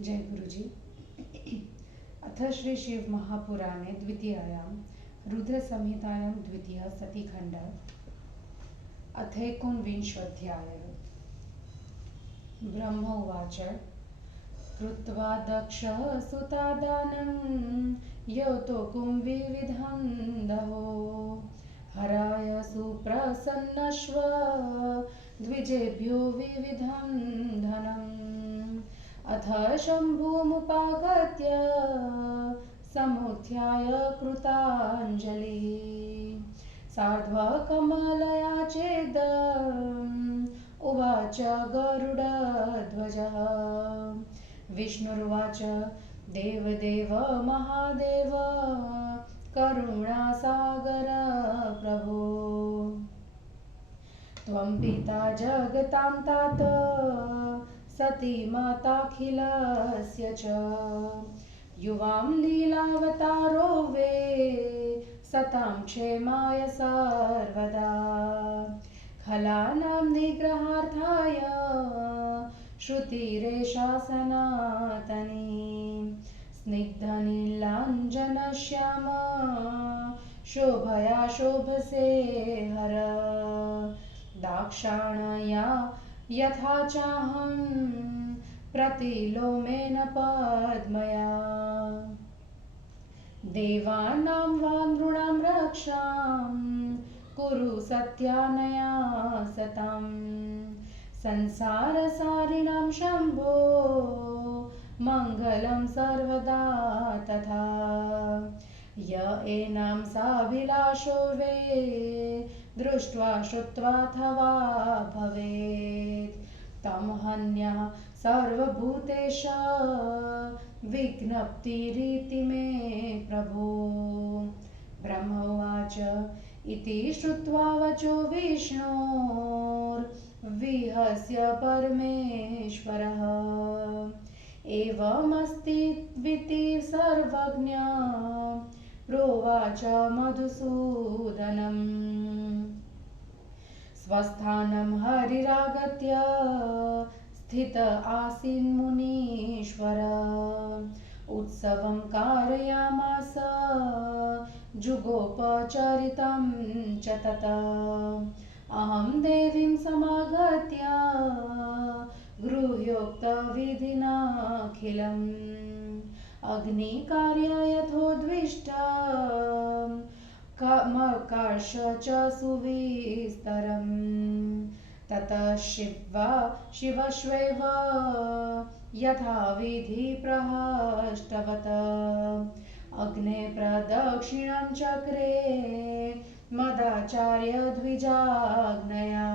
जय गुरुजी। अथ श्री शिव महापुराणे द्वितीयायां रुद्र संहितायां द्वितीय सतीखंड अथ एकोनविंशोऽध्यायः। ब्रह्म उवाच कृत्वा दक्षः सुतादानं यौतोकुं विविधं दहो हराय सुप्रसन्नश्व द्विजेभ्यो विविधं धनम् अथ शम्भुमुपागत्य समुत्थाय कृताञ्जलिः सार्ध्वकमलया चेदम् उवाच गरुडध्वजः। विष्णुर्वाच देवदेव महादेव करुणासागर प्रभो त्वं पिता जगतां तात सती माताखिलस्य च युवां लीलावतारो वे सतां क्षेमाय सर्वदा खलानां निग्रहार्थाय श्रुतिरेषा सनातनी स्निग्धनीलाञ्जनश्यामा शोभया शोभसे हर दाक्षायण्या यथा चाहं प्रतिलोमेन पद्मया देवानां वा नृणां रक्षां कुरु सत्यानया सतां संसारसारिणां शम्भो मङ्गलं सर्वदा तथा य एनां साभिलाषो वे दृष्ट्वा श्रुत्वाथवा भवेत् तं हन्यः सर्वभूतेश विज्ञप्तिरिति मे प्रभो। ब्रह्म उवाच इति श्रुत्वा वचो विष्णोर्विहस्य परमेश्वरः एवमस्तीत्विति सर्वज्ञ प्रोवाच मधुसूदनम् स्वस्थानं हरिरागत्य स्थित आसीन्मुनीश्वर उत्सवं कारयामास जुगोपचरितं च तत अहं देवीं समागत्य गृह्योक्तविधिनाखिलम् अग्निकार्य यथोद्विष्टं मकर्ष च सुविस्तरम् ततः शिवश्वैव यथाविधि प्रहष्टवत् अग्ने प्रदक्षिणं चक्रे मदाचार्य द्विजाज्ञया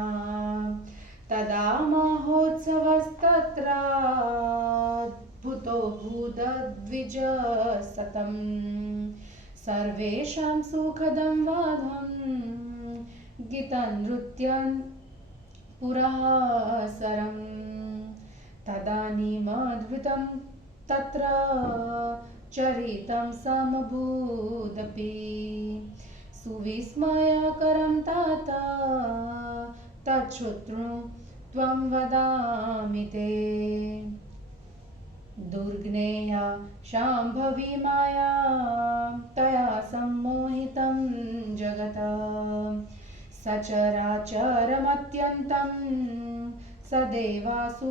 तदा महोत्सवस्तत्राद्भुतो भूद्विजसतं सर्वेषां सुखदं वाधं गीतनृत्यं पुरःसरं तदानीमद्भुतं तत्र चरितं समभूदपि सुविस्मयकरं तात तच्छ्रुत्वा त्वं वदामि ते दुर्ज्ञेया शाम्भवी माया तया सम्मोहितं जगत् सचराचरमत्यन्तं सदेवासुरमानुषम्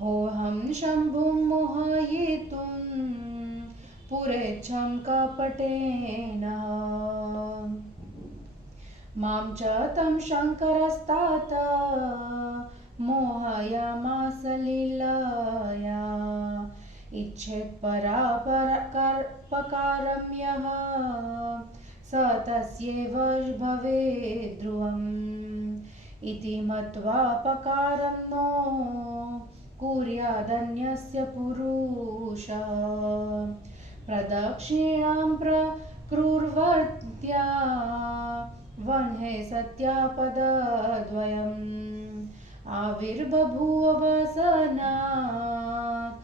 होऽहं शम्भुं मोहयितुं पुरेच्छं कपटेन मां च तं शङ्करस्तात मोहयामास लीलया इच्छेत् परापकारं यः स तस्यैव भवेत् ध्रुवम् इति मत्वा पकारं नो कुर्यादन्यस्य पुरुषः प्रदक्षिणां प्रकुर्वत्या वह्ने सत्यापदद्वयम् आविर्बभूव वसनात्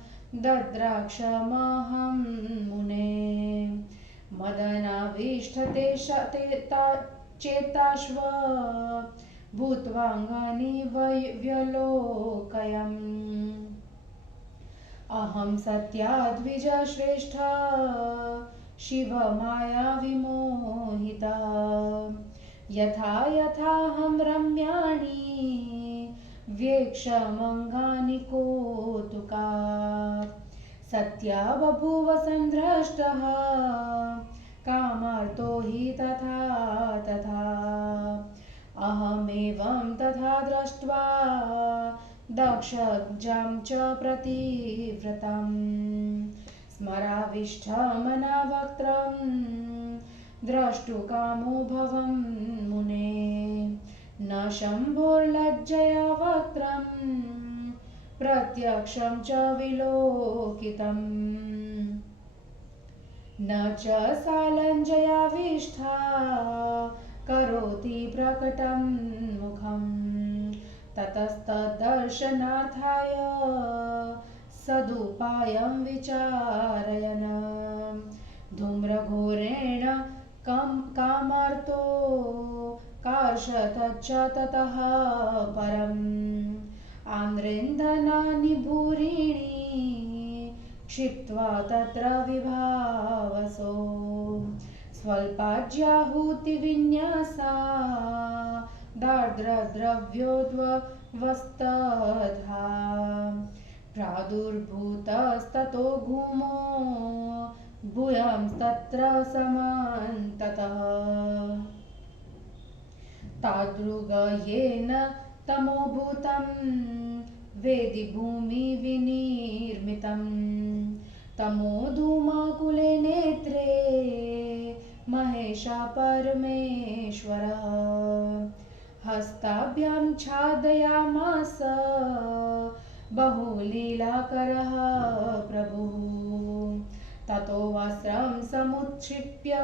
दद्राक्षमहं मुने मदनाविष्ठते चेताश्व भूत्वाङ्गानि व्यलोकयम् अहं सत्याद्विजश्रेष्ठा शिवमाया विमोहिता यथा यथाहं रम्याणि व्यक्षमङ्गानि कौतुकात् सत्या बभूव सन्द्रष्टः कामार्तो हि तथा तथा अहमेवं तथा दृष्ट्वा दक्षं च प्रतिव्रतम् स्मराविष्ठमना वक्त्रं द्रष्टुकामो भवं मुने न शम्भोर्लज्जया वक्त्रं प्रत्यक्षं च विलोकितम् न च सालञ्जयाविष्ठा करोति प्रकटं मुखम् ततस्तद्दर्शनार्थाय सदुपायं विचारयन् धूम्रघोरेण कामार्तो कार्षतच्च ततः परम् आन्द्रेन्धनानि भूरीणि क्षिप्त्वा तत्र विभावसो स्वल्पाज्याहुतिविन्यासा दार्द्रद्रव्योद्वस्तथा प्रादुर्भूतस्ततो घूमो भूयांस्तत्र समान्ततः तादृगयेन तमोभूतं वेदि भूमिविनिर्मितं तमोधूमाकुले नेत्रे महेशा परमेश्वरः हस्ताभ्यां छादयामास बहुलीलाकरः प्रभुः ततो वस्त्रं समुत्क्षिप्य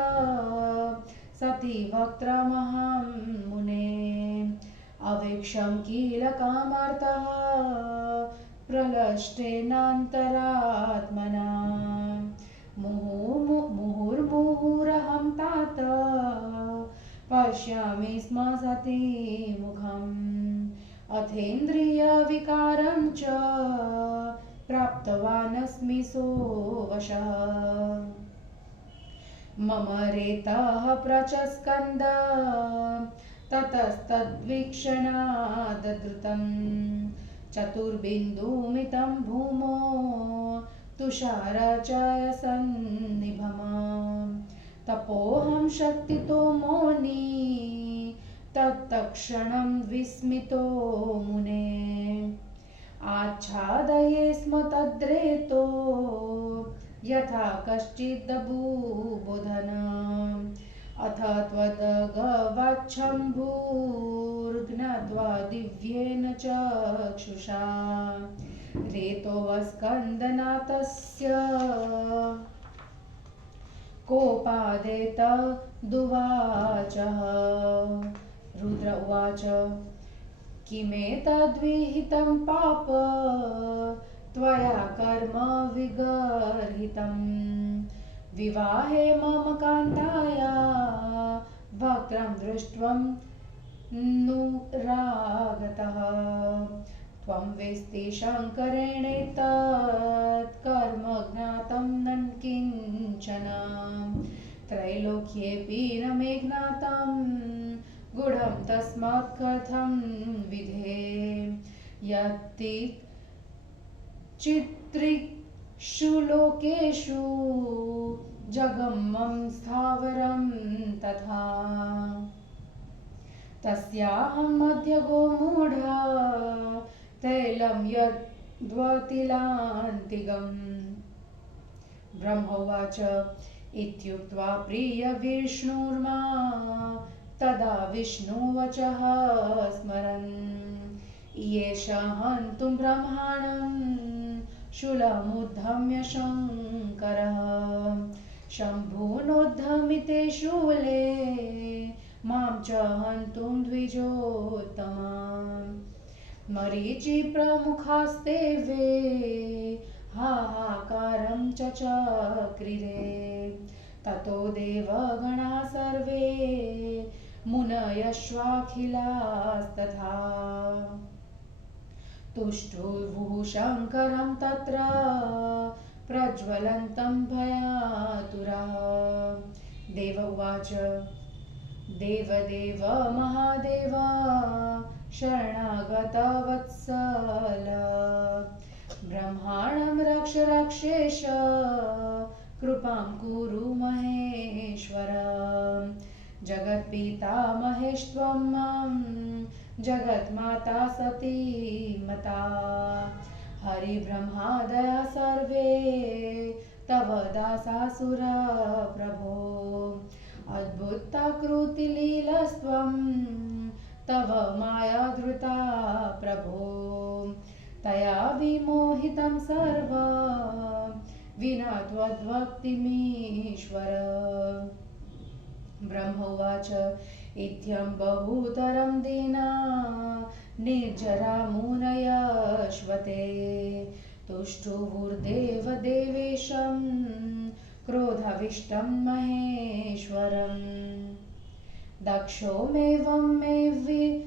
सती वक्त्रमहं मुने अवेक्षं किल कामार्तः प्रलष्टेनान्तरात्मना मुहुर्मुहुरहं तात पश्यामि स्म सती मुखम् अथेन्द्रियविकारं च प्राप्तवानस्मि सोऽवशः मम रेतः प्रचस्कन्द ततस्तद्वीक्षणादधृतं चतुर्बिन्दुमितं भूमो तुषारचयसन्निभम् तपोऽहं शक्तितो मौनी तत्तक्षणं विस्मितो मुने आच्छादये स्म तद्रेतो यथा कश्चिदबुबुधन अथ त्वदगवाच्छम्भुर्ज्ञात्वा दिव्येन चक्षुषा रेतोऽस्कन्दनाथस्य कोपादेतदुवाचः रुद्र उवाच किमेतद्विहितं पाप त्वया कर्म विगर्हितं विवाहे मम कान्ताया वक्त्रं दृष्ट्वा नुरागतः त्वं वेस्ति शङ्करेणेतत् कर्म ज्ञातं न किञ्चन त्रैलोक्येऽपि न मे ज्ञातं गूढं तस्मात् कथं विधे यत्ति चित्रिषु लोकेषु जगमं स्थावरं तथा तस्याहं मध्यगो मूढा तैलं यद्वतिलान्तिकम् ब्रह्मोवाच इत्युक्त्वा प्रियविष्णुर्मा तदा विष्णुवचः स्मरन् येष हन्तुं ब्रह्माणं शूलमुद्धम्य शङ्करः शम्भुनोद्धमिते शूले मां च हन्तुं द्विजोत्तमा मरीचि प्रमुखास्ते वे हाहाकारं च चक्रिरे ततो देवगणाः सर्वे मुनयश्वाखिलास्तथा तुष्टुवुः शङ्करं तत्र प्रज्वलन्तं भयातुरः। देव उवाच देवदेव महादेव शरणागतवत्सल ब्रह्माणं रक्ष रक्षेश कृपां कुरु महेश्वर। जगत्पितामहेस्त्वं मां जगन्माता सती मता हरिब्रह्मादयः सर्वे तव दासासुरा प्रभो। अद्भुताकृतिलीलस्त्वं तव माया धृता प्रभो तया विमोहितं सर्वं विना त्वद्भक्तिमीश्वर। ब्रह्मोवाच इत्थं बहुतरं दीना निर्जरा मुनयश्वते तुष्टुवुर्देवदेवेशं क्रोधाविष्टं महेश्वरम्। दक्षो मेवमेवमिति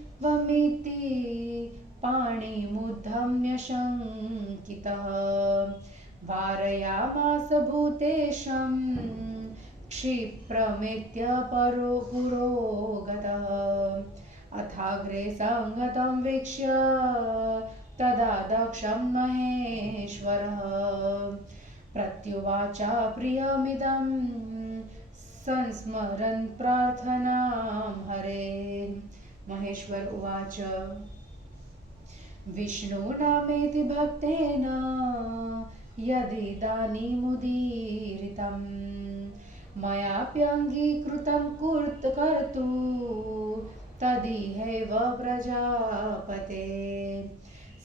पाणिमुद्धम्य शङ्कितः वारयामास भूतेशं क्षिप्रमेत्य पुरोगतः। अथाग्रे सङ्गतं वीक्ष्य तदा दक्षं महेश्वरः प्रत्युवाच प्रियमिदं संस्मरन् प्रार्थनां हरे। महेश्वर उवाच विष्णुनामेति भक्तेन यदिदानीमुदीरितं मयाप्यङ्गीकृतं कर्तु तदिहैव प्रजापते।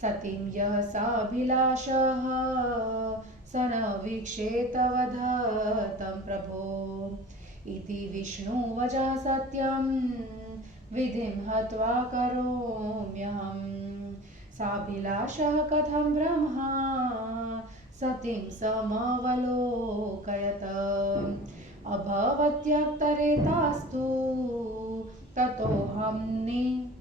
सतीं यः साभिलाषः स न वीक्षेतवधतं प्रभो इति विष्णुवचः सत्यं विधिं हत्वा करोम्यहम्। साभिलाषः कथं ब्रह्मा सतीं समवलोकयत अभवत्यक्तरेतास्तु ततोऽहं निकृतागसम्।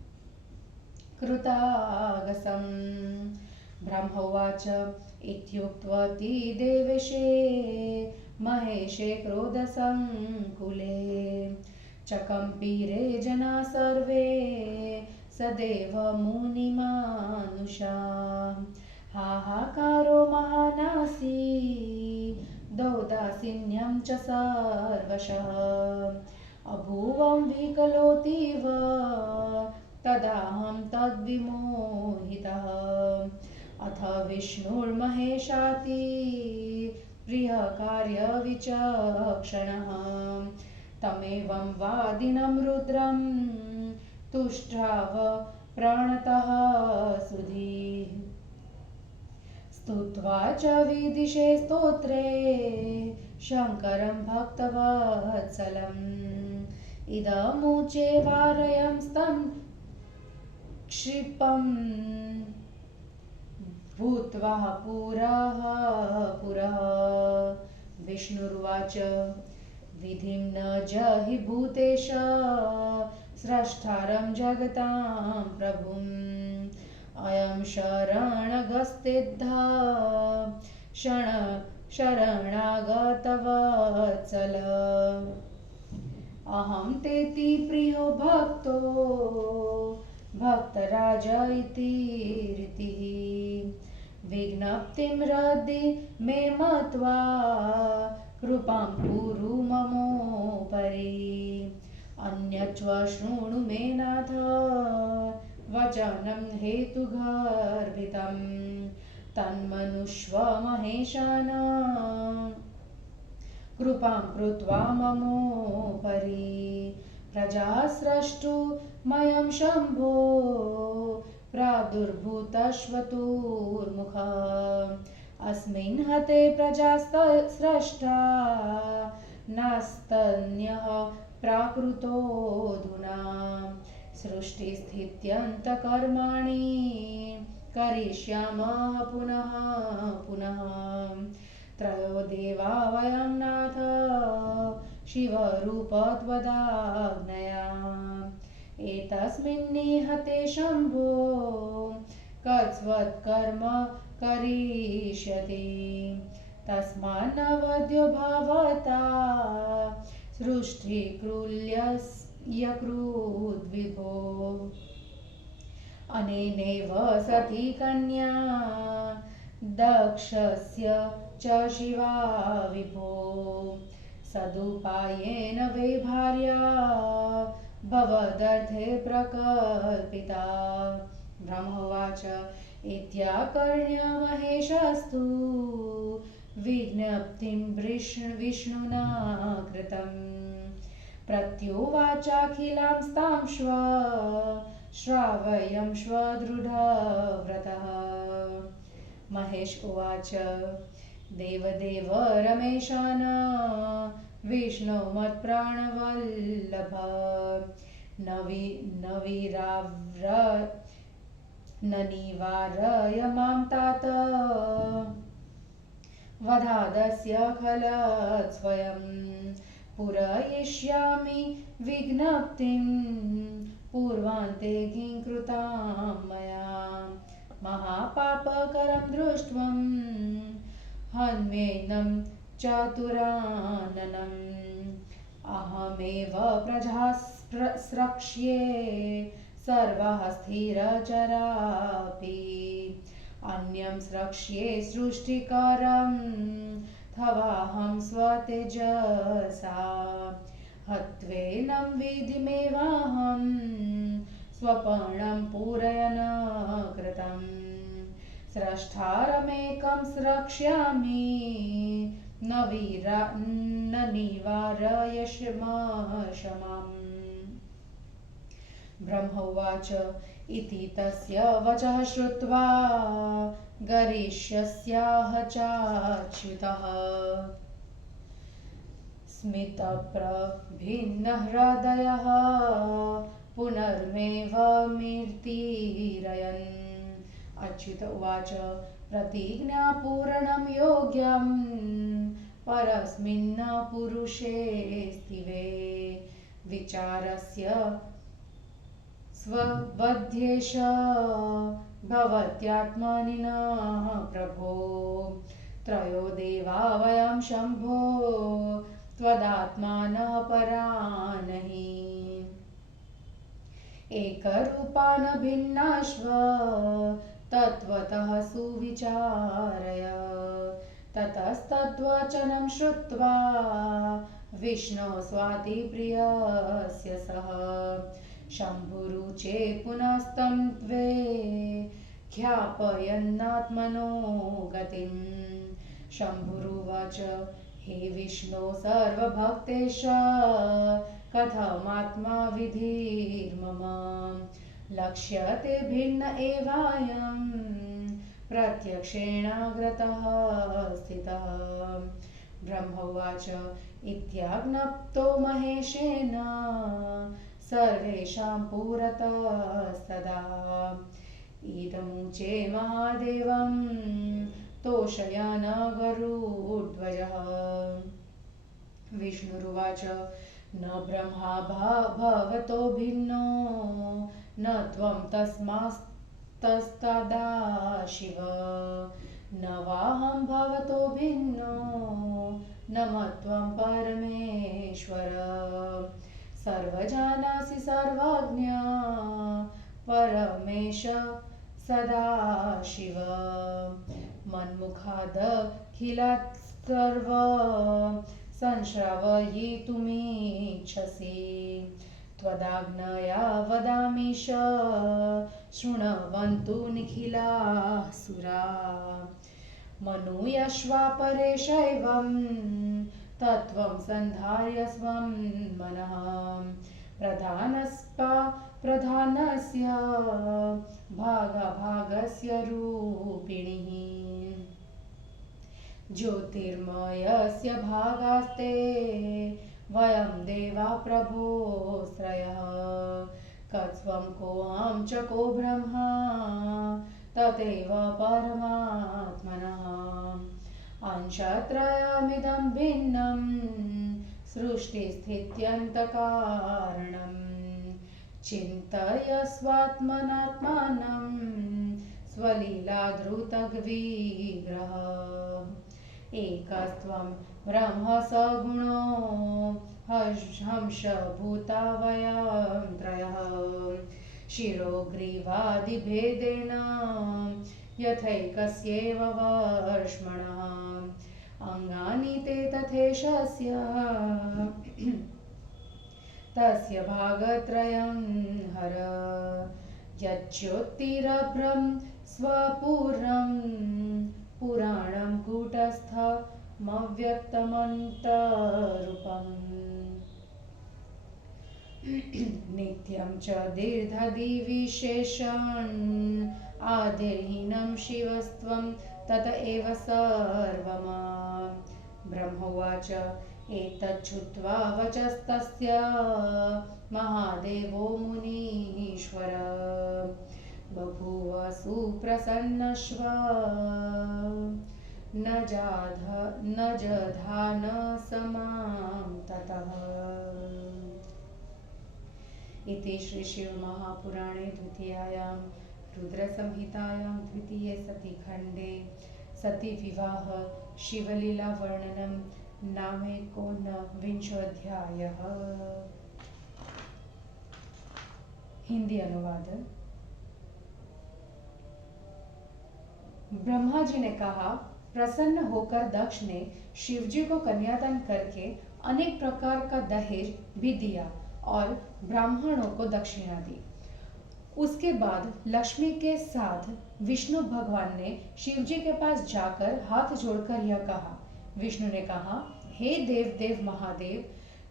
ब्रह्मोवाच इत्युक्तवती देवेशे महेशे क्रोधसङ्कुले चकम्पीरे जना सर्वे सदेव मुनिमानुषा। हाहाकारो महानासी दौदासीन्यं च सर्वशः अभूवं विकलोतीव तदाहं तद्विमोहितः। अथ विष्णुर्महेशाति प्रियकार्यविचक्षणः तमेवं वादिनं रुद्रं तुष्टाव प्रणतः सुधीः। स्तुत्वा च विदिशे स्तोत्रे शङ्करं भक्तवत्सलम् इदमुचे वारयं स्तं क्षिपम् भूत्वा पुरः। विष्णुरुवाच विधिं न जहि भूतेश स्रष्टारं जगतां प्रभुम् अयं शरणगस्तेद्धा शरणागतवत्सल अहं तेति प्रियो भक्तो भक्तराज इति रीतिः। विज्ञप्तिं हृदि मे मत्वा कृपां कुरु ममोपरि अन्यच्च शृणु मे नाथ वचनं हेतुगर्भितं तन्मनुष्व महेशान कृपां कृत्वा ममोपरि प्रजास्रष्टुमयं शम्भो प्रादुर्भूतश्वतुर्मुखः अस्मिन् हते प्रजास्रष्टा नास्तन्यः प्राकृतोऽधुना सृष्टिस्थित्यन्तकर्माणि करिष्यामः पुनः पुनः त्रयो देवा वयं नाथ शिवरूपत्वदाज्ञया एतस्मिन् निहते शम्भो कस्वत्कर्म करिष्यति तस्मान्नवद्यो भवता सृष्टिकृल्यकृद्विभो अनेनैव सती कन्या दक्षस्य च शिवा विभो सदुपायेन वै भार्या भवदर्थे प्रकल्पिता ब्रह्मोवाच इत्याकर्ण्य महेशस्तु विज्ञप्तिं विष्णुना कृतम् प्रत्युवाचाखिलांस्तां श्रावयं दृढव्रतः महेश उवाच देवदेव रमेशान विष्णो मत्प्राणवल्लभ न निवारय मां तात वधादस्य खलत् स्वयं पूरयिष्यामि विज्ञप्तिं पूर्वान्ते किं कृतां मया महापापकरं दृष्ट्वं हन्मेनं चतुराननम् अहमेव प्रजा स्रक्ष्ये सर्वः स्थिरचरापि अन्यं स्रक्ष्ये सृष्टिकरं तवाहं स्वतेजसा हत्वेनं विधिमेवाहं स्वपर्णं पूरयन् कृतं स्रष्टारमेकं स्रक्ष्यामि न निवारयिष्यामि ब्रह्मोवाच इति तस्य वचः श्रुत्वा गरीष्यस्याह चाच्युतः स्मितप्रभिन्नहृदयः पुनर्मेवमीर्तिरयन् अच्युत उवाच प्रतिज्ञापूरणं योग्यं परस्मिन् पुरुषे स्थिवे विचारस्य स्वबध्येश भवत्यात्मनि न प्रभो त्रयो देवा वयं शम्भो त्वदात्मानः परानहि एकरूपान् भिन्नाश्व तत्त्वतः सुविचारय ततस्तद्वचनं श्रुत्वा विष्णो स्वातिप्रियस्य सह शम्भुरुचे पुनस्तं द्वे ख्यापयन्नात्मनो गतिं शम्भुरुवाच हे विष्णो सर्वभक्तेश कथमात्मा विधिर्मम लक्ष्यते भिन्न एवायं प्रत्यक्षेणाग्रतः स्थितः ब्रह्मोवाच इत्याज्ञप्तो महेशेन सर्वेषां पुरतस्तदा इदमुचे महादेवं तोषयन् गरुड्ध्वजः विष्णुरुवाच न ब्रह्मा भवतो भिन्नो न त्वं तस्मास्तदा शिव न वाहं भवतो भिन्नो न मत्वं परमेश्वर सर्वजानासि सर्वज्ञ परमेश सदाशिव मन्मुखादखिलात् सर्व संश्रवयितुमिच्छसि त्वदाज्ञया वदामीश शृण्वन्तु निखिलाः सुरा मनुष्वा परेशैवं तत्त्वं सन्धार्य स्वं मनः प्रधानस्य भागभागस्य रूपिणिः ज्योतिर्मयस्य भागास्ते वयं देवा प्रभोस्त्रयः कस्त्वं कोऽहं च को ब्रह्मा तथैव परमात्मनः अंशत्रयमिदं भिन्नं सृष्टिस्थित्यन्तकारणं चिन्तय स्वात्मनात्मानं स्वलीलाधृतग्विग्रह एकस्त्वं ब्रह्म सगुणो हंसभूता वयं त्रयः शिरोग्रीवादिभेदेन यथैकस्यैव वर्ष्मणः अङ्गानि ते तथैषस्य तस्य भागत्रयं हर यच्योत्तिरभ्रं स्वपूर्णं पुराणं कूटस्थमव्यक्तमन्तरूपम् नित्यं च दीर्घदिविशेषम् आदिर्हीनं शिवस्त्वं तत एव सर्वमा ब्रह्मोवाच एतच्छ्रुत्वा वचस्तस्य महादेवो मुनीश्वर बभूव सुप्रसन्नश्व न जधान समां ततः। इति श्री शिव महापुराणे द्वितीयायां रुद्रसंहितायां द्वितीये सतीखण्डे सती विवाह शिवलीला वर्णनं नामेकोनविंशोऽध्यायः। हिंदी अनुवाद। ब्रह्मा जी ने कहा, प्रसन्न होकर दक्ष ने शिवजी को कन्यादान करके अनेक प्रकार का दहेज भी दिया और ब्राह्मणों को दक्षिणा दी। उसके बाद लक्ष्मी के साथ विष्णु भगवान ने शिवजी के पास जाकर हाथ जोड़कर यह कहा। विष्णु ने कहा, हे देव देव महादेव,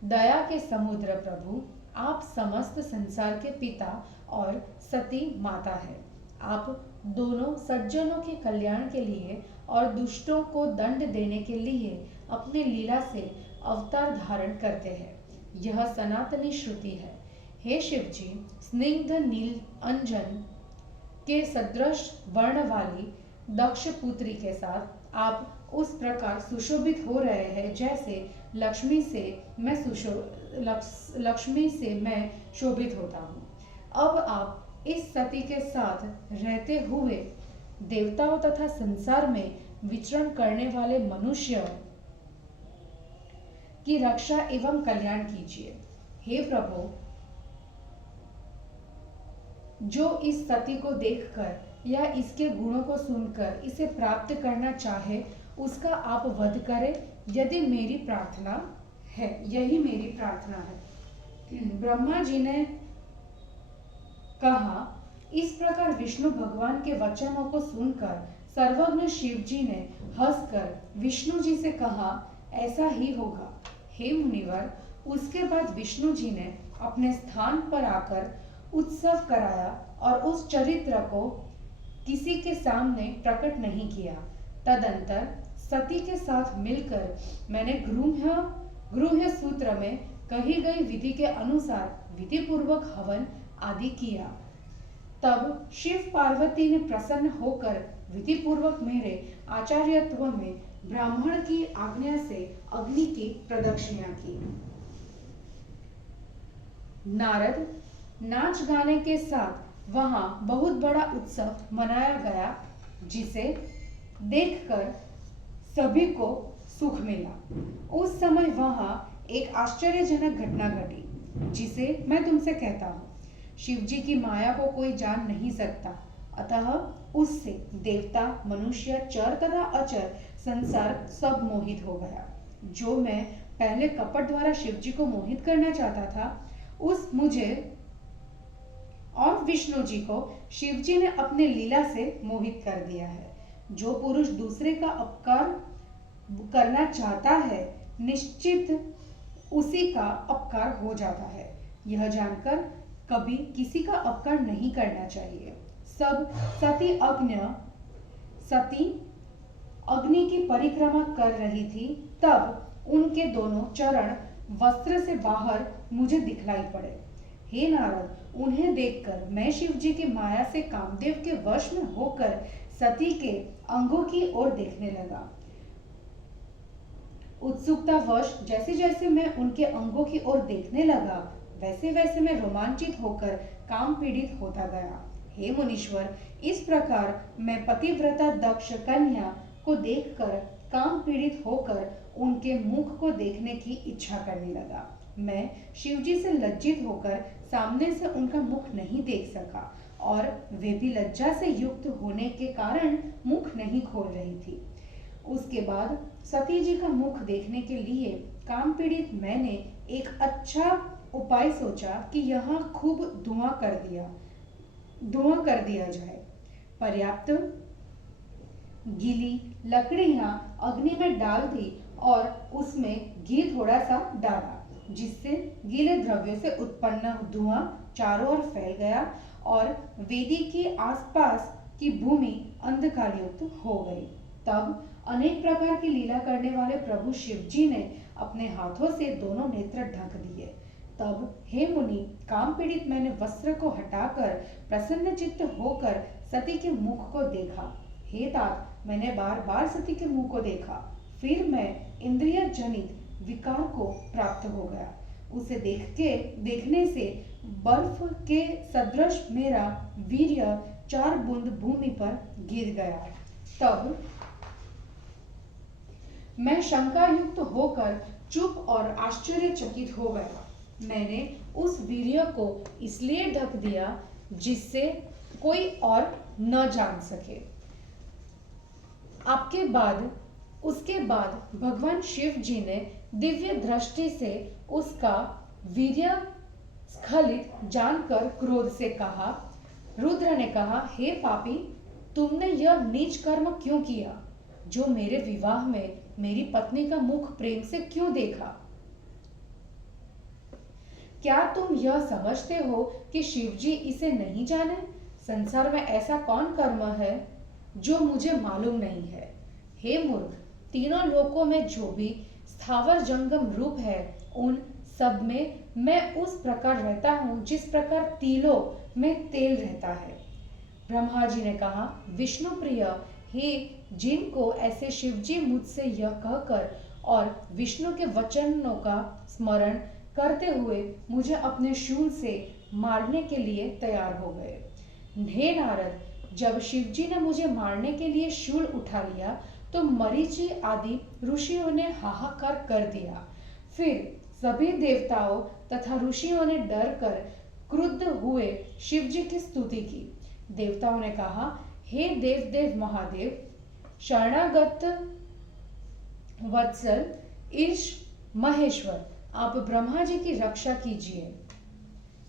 दया के समुद्र प्रभु, आप समस्त संसार के पिता और सती माता है। आप दोनों सज्जनों के कल्याण के लिए और दुष्टों को दंड देने के लिए अपने लीला से अवतार धारण करते हैं। यह सनातनी श्रुति है। हे शिवजी, स्निग्ध नील अंजन के सदृश वर्ण वाली दक्ष पुत्री के साथ आप उस प्रकार सुशोभित हो रहे हैं जैसे लक्ष्मी से मैं शोभित होता हूँ। अब आप इस सती के साथ रहते हुए देवताओं तथा संसार में विचरण करने वाले मनुष्य की रक्षा एवं कल्याण कीजिए। हे प्रभु, जो इस सती को देखकर या इसके गुणों को सुनकर इसे प्राप्त करना चाहे उसका आप वध करें, यदि मेरी प्रार्थना है, यही मेरी प्रार्थना है। ब्रह्मा जी ने कहा। इस प्रकार विष्णु भगवान के वचनों को सुनकर सर्वज्ञ शिव जी ने हंसकर विष्णु जी से कहा, ऐसा ही होगा। हे मुनिवर, उसके बाद विष्णु जी ने अपने स्थान पर आकर उत्सव कराया और उस चरित्र को किसी के सामने प्रकट नहीं किया। तदंतर सती के साथ मिलकर मैंने गृह्य सूत्र में कही गई विधि के अनुसार विधि पूर्वक हवन आदि किया। तब शिव पार्वती ने प्रसन्न होकर विधि पूर्वक मेरे आचार्यत्व में ब्राह्मण की आज्ञा से अग्नि की प्रदक्षिणा की। नारद नाच गाने के साथ वहां बहुत बड़ा उत्सव मनाया गया, जिसे देखकर सभी को सुख मिला। उस समय वहां एक आश्चर्यजनक घटना घटी, जिसे मैं तुमसे कहता हूँ। शिवजी की माया को कोई जान नहीं सकता, अतः उससे देवता, मनुष्य, चर तथा अचर संसार सब मोहित हो गया। जो मैं पहले कपट द्वारा शिवजी को मोहित करना चाहता था, उस मुझे और विष्णु जी को शिवजी ने अपने लीला से मोहित कर दिया है। जो पुरुष दूसरे का अपकार करना चाहता है, निश्चित उसी का अपकार हो जाता है। यह जानकर कभी किसी का अपकार नहीं करना चाहिए। सब सती अग्नि की परिक्रमा कर रही थी, तब उनके दोनों चरण वस्त्र से बाहर मुझे दिखलाई पड़े। हे नारद, उन्हें देखकर मैं शिवजी की माया से कामदेव के वश में होकर सती के अंगों की ओर देखने लगा। उत्सुकतावश जैसे जैसे मैं उनके अंगों की ओर देखने लगा, वैसे वैसे मैं रोमांचित होकर काम पीड़ित होता गया। हे मुनीश्वर, इस प्रकार मैं पतिव्रता दक्ष कन्या को देखकर काम पीड़ित होकर उनके मुख को देखने की इच्छा करने लगा। मैं शिवजी से लज्जित होकर सामने से उनका मुख नहीं देख सका और वे भी लज्जा से युक्त होने के कारण मुख नहीं खोल रही थी। उसके बाद सती जी का मुख देखने के लिए काम पीड़ित मैंने एक अच्छा उपाय सोचा कि यहाँ खूब धुआं कर दिया जाए। पर्याप्त गीली लकड़ियां अग्नि में डाल दी और उसमें घी थोड़ा सा डाला, जिससे गीले द्रव्यों से उत्पन्न धुआं चारों ओर फैल गया और वेदी के आसपास की भूमि अंधकार युक्त हो गई। तब अनेक प्रकार की लीला करने वाले प्रभु शिव जी ने अपने हाथों से दोनों नेत्र ढक दिए। तब हे मुनि, काम पीड़ित मैंने वस्त्र को हटाकर प्रसन्न चित्त होकर सती के मुख को देखा। हे तात, मैंने बार बार सती के मुख को देखा, फिर मैं इंद्रिय जनित विकार को प्राप्त हो गया। उसे देखने से बर्फ के सदृश मेरा वीर्य 4 बूंद भूमि पर गिर गया। तब मैं शंका युक्त होकर चुप और आश्चर्यचकित हो गया। मैंने उस वीर्य को इसलिए ढक दिया जिससे कोई और न जान सके। उसके बाद भगवान शिव जी ने दिव्य दृष्टि से उसका वीर्य स्खलित जानकर क्रोध से कहा। रुद्र ने कहा, हे पापी, तुमने यह नीच कर्म क्यों किया, जो मेरे विवाह में मेरी पत्नी का मुख प्रेम से क्यों देखा? क्या तुम यह समझते हो कि शिवजी इसे नहीं जाने? संसार में ऐसा कौन कर्म है जो मुझे मालूम नहीं है? हे मूर्ख, तीनों लोकों में जो भी स्थावर जंगम रूप है, उन सब में मैं उस प्रकार रहता हूँ जिस प्रकार तिलों में तेल रहता है। ब्रह्मा जी ने कहा, विष्णु प्रिय, हे, जिनको ऐसे शिवजी मुझसे यह कहकर और विष्णु के वचनों का स्मरण करते हुए मुझे अपने शूल से मारने के लिए तैयार हो गए। हे नारद, जब शिवजी ने मुझे मारने के लिए शूल उठा लिया तो मरीचि आदि ऋषियों ने हाहाकार कर दिया। फिर सभी देवताओं तथा ऋषियों ने डर कर क्रुद्ध हुए शिवजी की स्तुति की। देवताओं ने कहा, हे देव देव महादेव, शरणागत वत्सल ईश महेश्वर, आप ब्रह्मा जी की रक्षा कीजिए।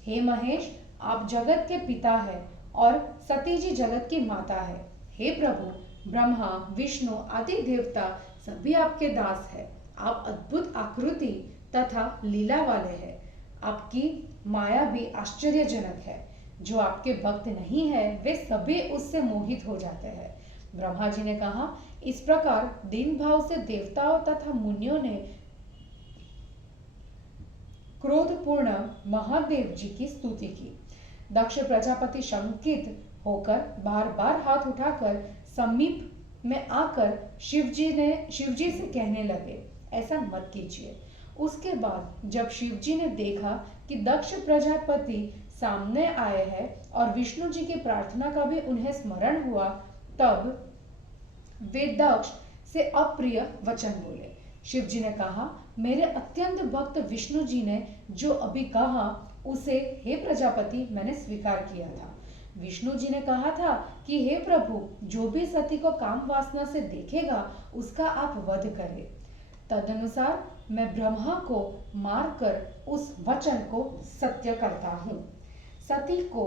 हे महेश, आप जगत के पिता हैं और सती जी जगत की माता है। हे प्रभु, ब्रह्मा विष्णु आदि देवता सभी आपके दास हैं। आप अद्भुत आकृति तथा लीला वाले हैं। आपकी माया भी आश्चर्यजनक है। जो आपके भक्त नहीं है वे सभी उससे मोहित हो जाते हैं। ब्रह्मा जी ने कहा, इस प्रकार दीन भाव से देवताओं तथा मुनियों ने क्रोधपूर्ण महादेव जी की स्तुति की। दक्ष प्रजापति शंकित होकर बार बार हाथ उठाकर समीप में आकर शिवजी से कहने लगे, ऐसा मत कीजिए। उसके बाद जब शिवजी ने देखा कि दक्ष प्रजापति सामने आए हैं और विष्णु जी की प्रार्थना का भी उन्हें स्मरण हुआ, तब वे दक्ष से अप्रिय वचन बोले। शिवजी ने कहा, मेरे अत्यंत भक्त विष्णु जी ने जो अभी कहा उसे हे प्रजापति मैंने स्वीकार किया था। विष्णु जी ने कहा था कि हे प्रभु, जो भी सती को काम वासना से देखेगा उसका आप वध करें। तदनुसार मैं ब्रह्मा को मारकर उस वचन को सत्य करता हूँ। सती को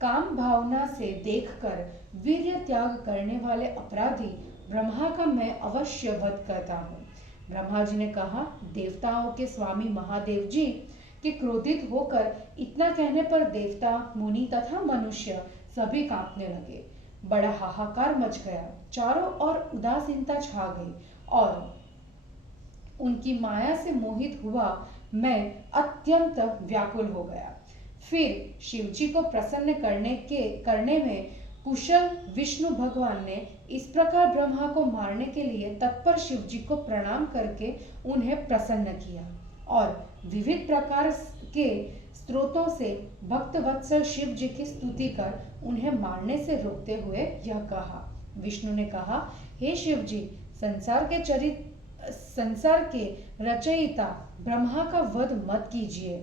काम भावना से देखकर वीर्य त्याग करने वाले अपराधी ब्रह्मा का मैं अवश्य वध करता हूँ। ब्रह्मा जी ने कहा, देवताओं के स्वामी महादेव जी के क्रोधित होकर इतना कहने पर देवता, मुनि तथा मनुष्य सभी कांपने लगे। बड़ा हाहाकार मच गया। चारों ओर उदासीनता छा गई और उनकी माया से मोहित हुआ मैं अत्यंत व्याकुल हो गया। फिर शिवजी को प्रसन्न करने में कुशल विष्णु भगवान ने इस प्रकार ब्रह्मा को मारने के लिए तत्पर शिवजी को प्रणाम करके उन्हें प्रसन्न किया और विविध प्रकार के स्त्रोतों से भक्त वत्सल शिव जी की स्तुति कर उन्हें मारने से रोकते हुए यह कहा। विष्णु ने कहा, हे शिव जी, संसार के रचयिता ब्रह्मा का वध मत कीजिए।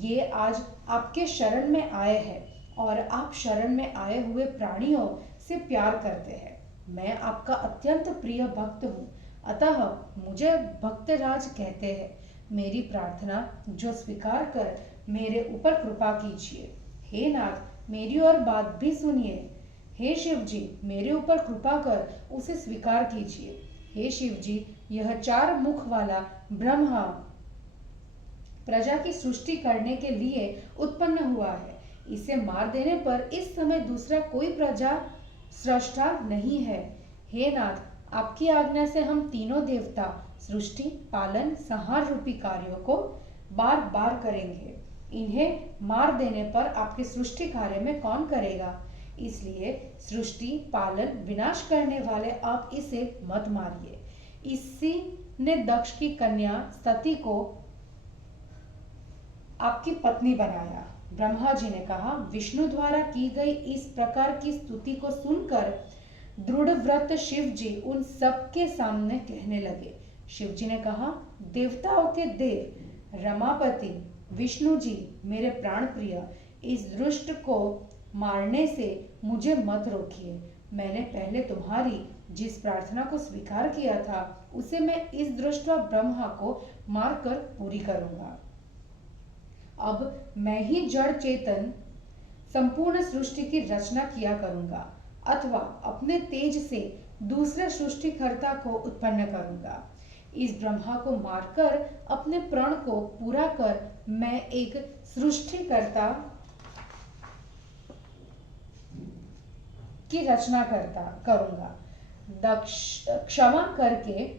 ये आज आपके शरण में आए हैं और आप शरण में आए हुए प्राणियों से प्यार करते हैं। मैं आपका अत्यंत प्रिय भक्त हूँ, अतः मुझे भक्तराज कहते हैं। मेरी प्रार्थना जो स्वीकार कर मेरे ऊपर कृपा कीजिए। हे नाथ, मेरी और बात भी सुनिए। हे शिव जी, मेरे ऊपर कृपा कर उसे स्वीकार कीजिए। हे शिव जी, यह 4 मुख वाला ब्रह्मा प्रजा की सृष्टि करने के लिए उत्पन्न हुआ है। इसे मार देने पर इस समय दूसरा कोई प्रजा सृष्टा नहीं है। हे नाथ, आपकी आज्ञा से हम तीनों देवता सृष्टि, पालन, संहार रूपी कार्यों को बार बार करेंगे। इन्हें मार देने पर आपके सृष्टि कार्य में कौन करेगा? इसलिए सृष्टि, पालन, विनाश करने वाले आप इसे मत मारिए। इसी ने दक्ष की कन्या सती को आपकी पत्नी बनाया। ब्रह्मा जी ने कहा, विष्णु द्वारा की गई इस प्रकार की स्तुति को सुनकर दृढ़ व्रत शिव जी उन सब के सामने कहने लगे। शिव जी ने कहा, देवताओं के देव रमापति विष्णु जी, मेरे प्राण प्रिय, इस दुष्ट को मारने से मुझे मत रोकिए। मैंने पहले तुम्हारी जिस प्रार्थना को स्वीकार किया था उसे मैं इस दृष्टा ब्रह्मा को मारकर पूरी करूंगा। अब मैं ही जड़ चेतन संपूर्ण सृष्टि की रचना किया करूंगा, अथवा अपने तेज से दूसरे सृष्टिकर्ता को उत्पन्न करूंगा। इस ब्रह्मा को मारकर अपने प्रण को पूरा कर मैं एक सृष्टिकर्ता की रचना करूंगा। क्षमा करके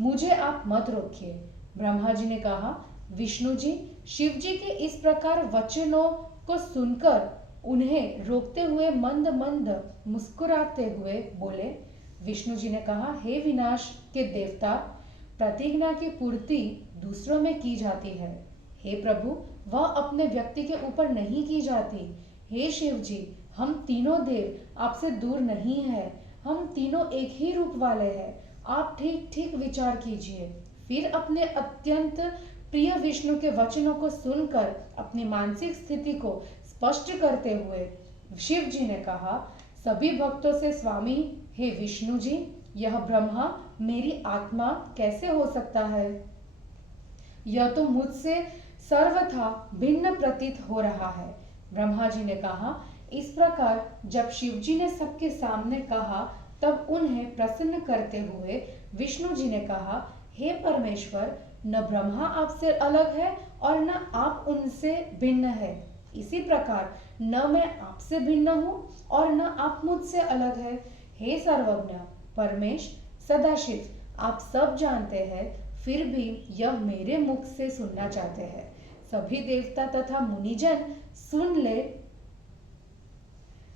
मुझे आप मत रोकिए। ब्रह्मा जी ने कहा, विष्णु जी, शिव जी के इस प्रकार वचनों को सुनकर उन्हें रोकते हुए मंद मंद मुस्कुराते हुए बोले। विष्णु जी ने कहा, हे विनाश के देवता, प्रतिज्ञा की पूर्ति दूसरों में की जाती है। हे प्रभु, वह अपने व्यक्ति के ऊपर नहीं की जाती। हे शिव जी, हम तीनों देव आपसे दूर नहीं है। हम तीनों एक ही रूप वाले हैं। आप ठीक ठीक विचार कीजिए। फिर अपने अत्यंत प्रिय विष्णु के वचनों को सुनकर अपनी मानसिक स्थिति को स्पष्ट करते हुए शिव जी ने कहा, सभी भक्तों से स्वामी, हे विष्णु जी, यह ब्रह्मा मेरी आत्मा कैसे हो सकता है? यह तो मुझसे सर्वथा भिन्न प्रतीत हो रहा है। ब्रह्मा जी ने कहा, इस प्रकार जब शिव जी ने सबके सामने कहा तब उन्हें प्रसन्न करते हुए विष्णु जी ने कहा, हे परमेश्वर, न ब्रह्मा आपसे अलग है और न आप उनसे भिन्न है। इसी प्रकार न मैं आपसे भिन्न हूँ और न आप मुझसे अलग है। हे सर्वज्ञ परमेश सदाशिव, आप सब जानते हैं, फिर भी यह मेरे मुख से सुनना चाहते हैं। सभी देवता तथा मुनिजन सुन ले।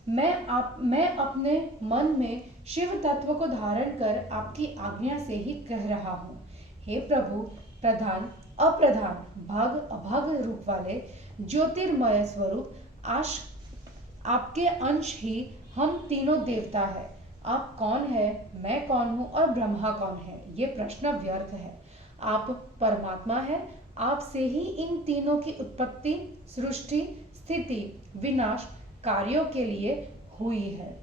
मैं अपने मन में शिव तत्व को धारण कर आपकी आज्ञा से ही कह रहा हूँ। हे प्रभु, प्रधान, अप्रधान, भाग अभाग रूप वाले ज्योतिर्मय स्वरूप आपके अंश ही हम तीनों देवता है। आप कौन है, मैं कौन हूँ और ब्रह्मा कौन है, ये प्रश्न व्यर्थ है। आप परमात्मा है। आपसे ही इन तीनों की उत्पत्ति, सृष्टि, स्थिति, विनाश कार्यों के लिए हुई है।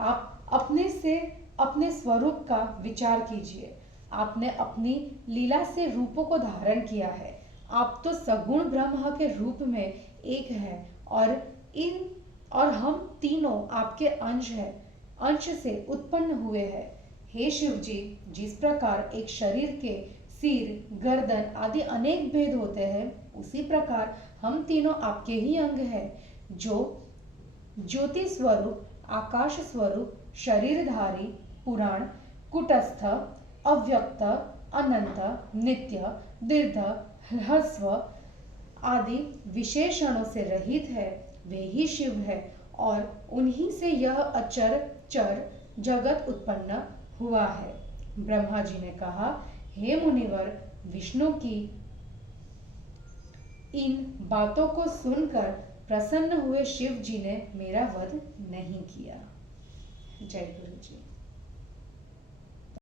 आप अपने से अपने स्वरूप का विचार कीजिए। आपने अपनी लीला से रूपों को धारण किया है। आप तो सगुण ब्रह्म के रूप में एक है और हम तीनों आपके अंश से उत्पन्न हुए हैं। हे शिव जी, जिस प्रकार एक शरीर के सिर, गर्दन आदि अनेक भेद होते हैं, उसी प्रकार हम तीनों आपके ही अंग हैं, जो ज्योति स्वरूप, आकाश स्वरूप, शरीरधारी, पुराण, कुटस्थ, अव्यक्त, अनंत, नित्य, दीर्घ, ह्रस्व आदि विशेषणों से रहित है। वे ही शिव है और उन्हीं से यह अचर चर जगत उत्पन्न हुआ है। ब्रह्मा जी ने कहा, हे मुनिवर, विष्णु की इन बातों को सुनकर प्रसन्न हुए शिव जी ने मेरा वध नहीं किया। जय गुरु जी।